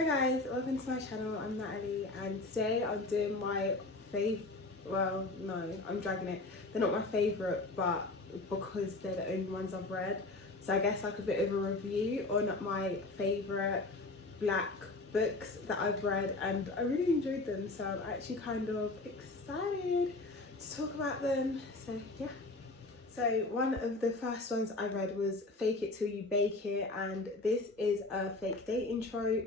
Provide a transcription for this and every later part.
Hi guys, welcome to my channel. I'm Natalie and today I'm doing my I'm dragging it. They're not my favourite, but because they're the only ones I've read. So I guess like a bit of a review on my favourite black books that I've read, and I really enjoyed them, so I'm actually kind of excited to talk about them. So yeah. So one of the first ones I read was Fake It Till You Bake It, and this is a fake dating trope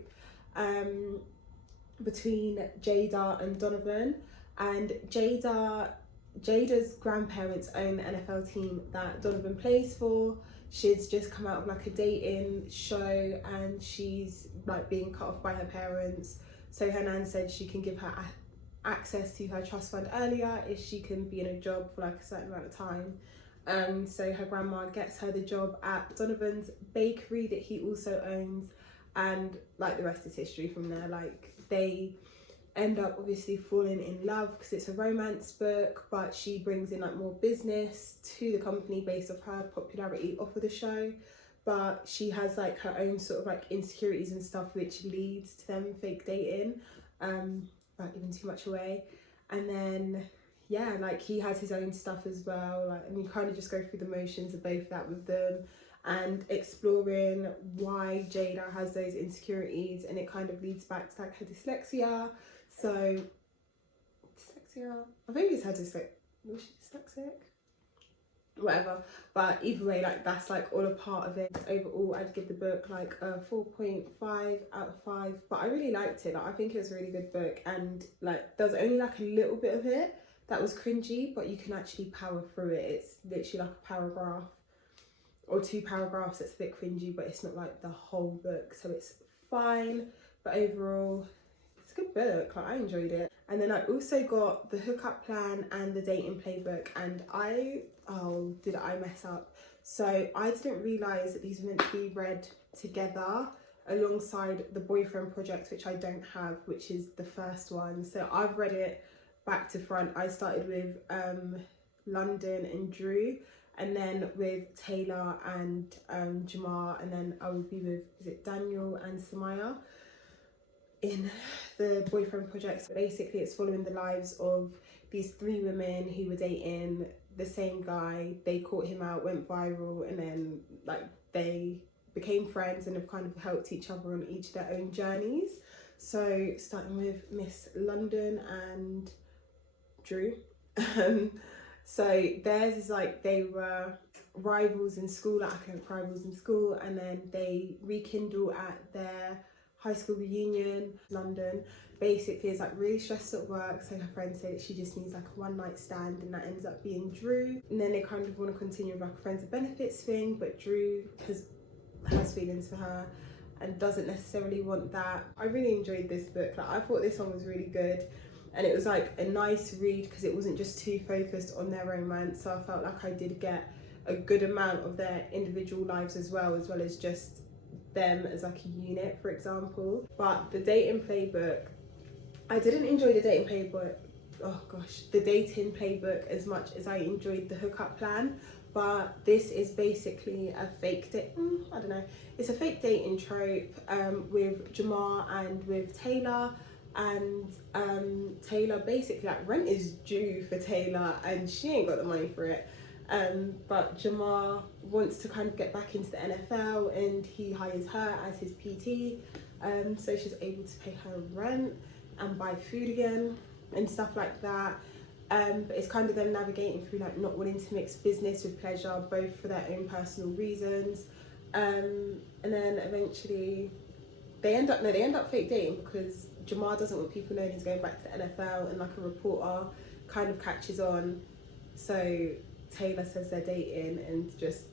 between Jada and Donovan. And Jada's grandparents own the NFL team that Donovan plays for. She's just come out of like a dating show and she's like being cut off by her parents. So her nan said she can give her access to her trust fund earlier if she can be in a job for like a certain amount of time. So her grandma gets her the job at Donovan's bakery that he also owns, and like the rest is history from there. Like they end up obviously falling in love because it's a romance book, but she brings in like more business to the company based off her popularity off of the show. But she has like her own sort of like insecurities and stuff which leads to them fake dating, without giving too much away. And then yeah, like he has his own stuff as well, like, and you kind of just go through the motions of both that with them and exploring why Jada has those insecurities, and it kind of leads back to like her dyslexia. So dyslexia, I think it's her dyslexia. Was she dyslexic? Whatever, but either way, like that's like all a part of it. Overall, I'd give the book like a 4.5 out of 5, but I really liked it. Like I think it was a really good book, and like there was only like a little bit of it that was cringy, but you can actually power through it. It's literally like a paragraph or 2 paragraphs that's a bit cringy, but it's not like the whole book, so it's fine. But overall, it's a good book. Like I enjoyed it. And then I also got the Hookup Plan and the Dating Playbook, and did I mess up? So I didn't realise that these were meant to be read together alongside the Boyfriend Project, which I don't have, which is the first one. So I've read it back to front. I started with London and Drew, and then with Taylor and Jamar, and then I would be with, is it Daniel and Samaya in the Boyfriend Project. So basically it's following the lives of these 3 women who were dating the same guy. They caught him out, went viral, and then like they became friends and have kind of helped each other on each of their own journeys. So starting with Miss London and Drew. So theirs is like they were rivals in school, like academic rivals in school, and then they rekindle at their high school reunion. London basically is like really stressed at work, so her friend said she just needs like a one night stand, and that ends up being Drew. And then they kind of want to continue with like a friends with benefits thing, but Drew has feelings for her and doesn't necessarily want that. I really enjoyed this book. Like I thought this one was really good, and it was like a nice read because it wasn't just too focused on their romance. So I felt like I did get a good amount of their individual lives as well as just them as like a unit, for example. But the Dating Playbook, I didn't enjoy the Dating Playbook, the Dating Playbook as much as I enjoyed the Hookup Plan. But this is basically a fake I don't know, it's a fake dating trope with Jamar and with Taylor. And Taylor basically, like rent is due for Taylor and she ain't got the money for it. But Jamar wants to kind of get back into the NFL, and he hires her as his PT, so she's able to pay her rent and buy food again and stuff like that. But it's kind of them navigating through like not wanting to mix business with pleasure, both for their own personal reasons. And then eventually they end up fake dating because Jamar doesn't want people knowing he's going back to the NFL, and like a reporter kind of catches on. So Taylor says they're dating, and just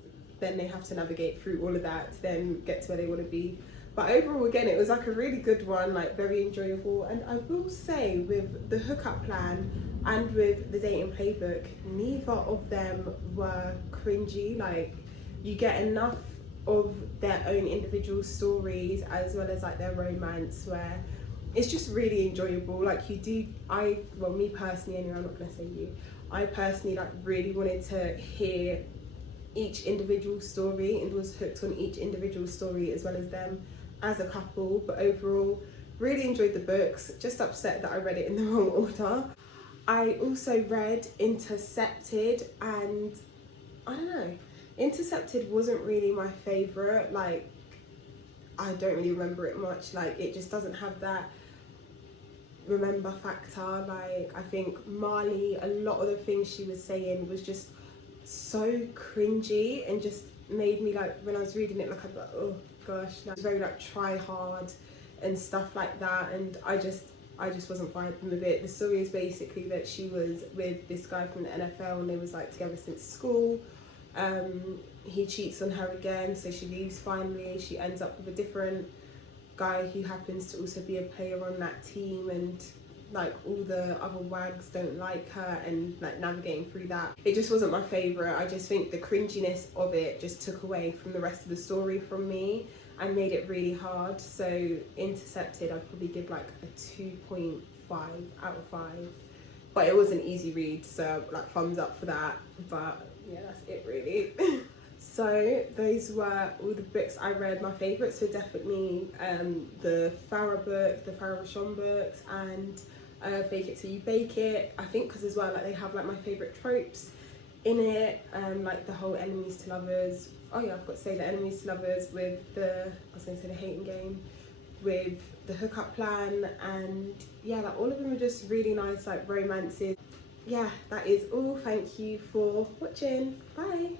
then they have to navigate through all of that to then get to where they want to be. But overall, again, it was like a really good one, like very enjoyable. And I will say with the Hookup Plan and with the Dating Playbook, neither of them were cringy. Like you get enough of their own individual stories as well as like their romance, where it's just really enjoyable. Like me personally anyway, I'm not gonna say you, I personally like really wanted to hear each individual story and was hooked on each individual story as well as them as a couple, but overall really enjoyed the books. Just upset that I read it in the wrong order. I also read Intercepted, and I don't know, Intercepted wasn't really my favourite. Like, I don't really remember it much. Like, it just doesn't have that remember factor. Like, I think Marley, a lot of the things she was saying was just so cringy and just made me, like, when I was reading it, like, I'd be like, oh gosh, like, it was very like try hard and stuff like that, and I just wasn't vibing with it. The story is basically that she was with this guy from the NFL and they was like together since school. He cheats on her again, so she leaves finally. She ends up with a different guy who happens to also be a player on that team, and like all the other wags don't like her, and like navigating through that. It just wasn't my favourite. I just think the cringiness of it just took away from the rest of the story from me and made it really hard. So Intercepted, I'd probably give like a 2.5 out of 5. But it was an easy read, so like thumbs up for that. But yeah, that's it really. So those were all the books I read. My favourites were definitely the Farrah book, the Farrah Rochon books, and Fake It Till You Bake It. I think because as well, like, they have like my favourite tropes in it, like the whole enemies to lovers. Oh yeah, I've got to say the enemies to lovers with the, I was going to say the hating game, with the hookup plan, and yeah, like all of them are just really nice, like romances. Yeah, that is all. Thank you for watching. Bye.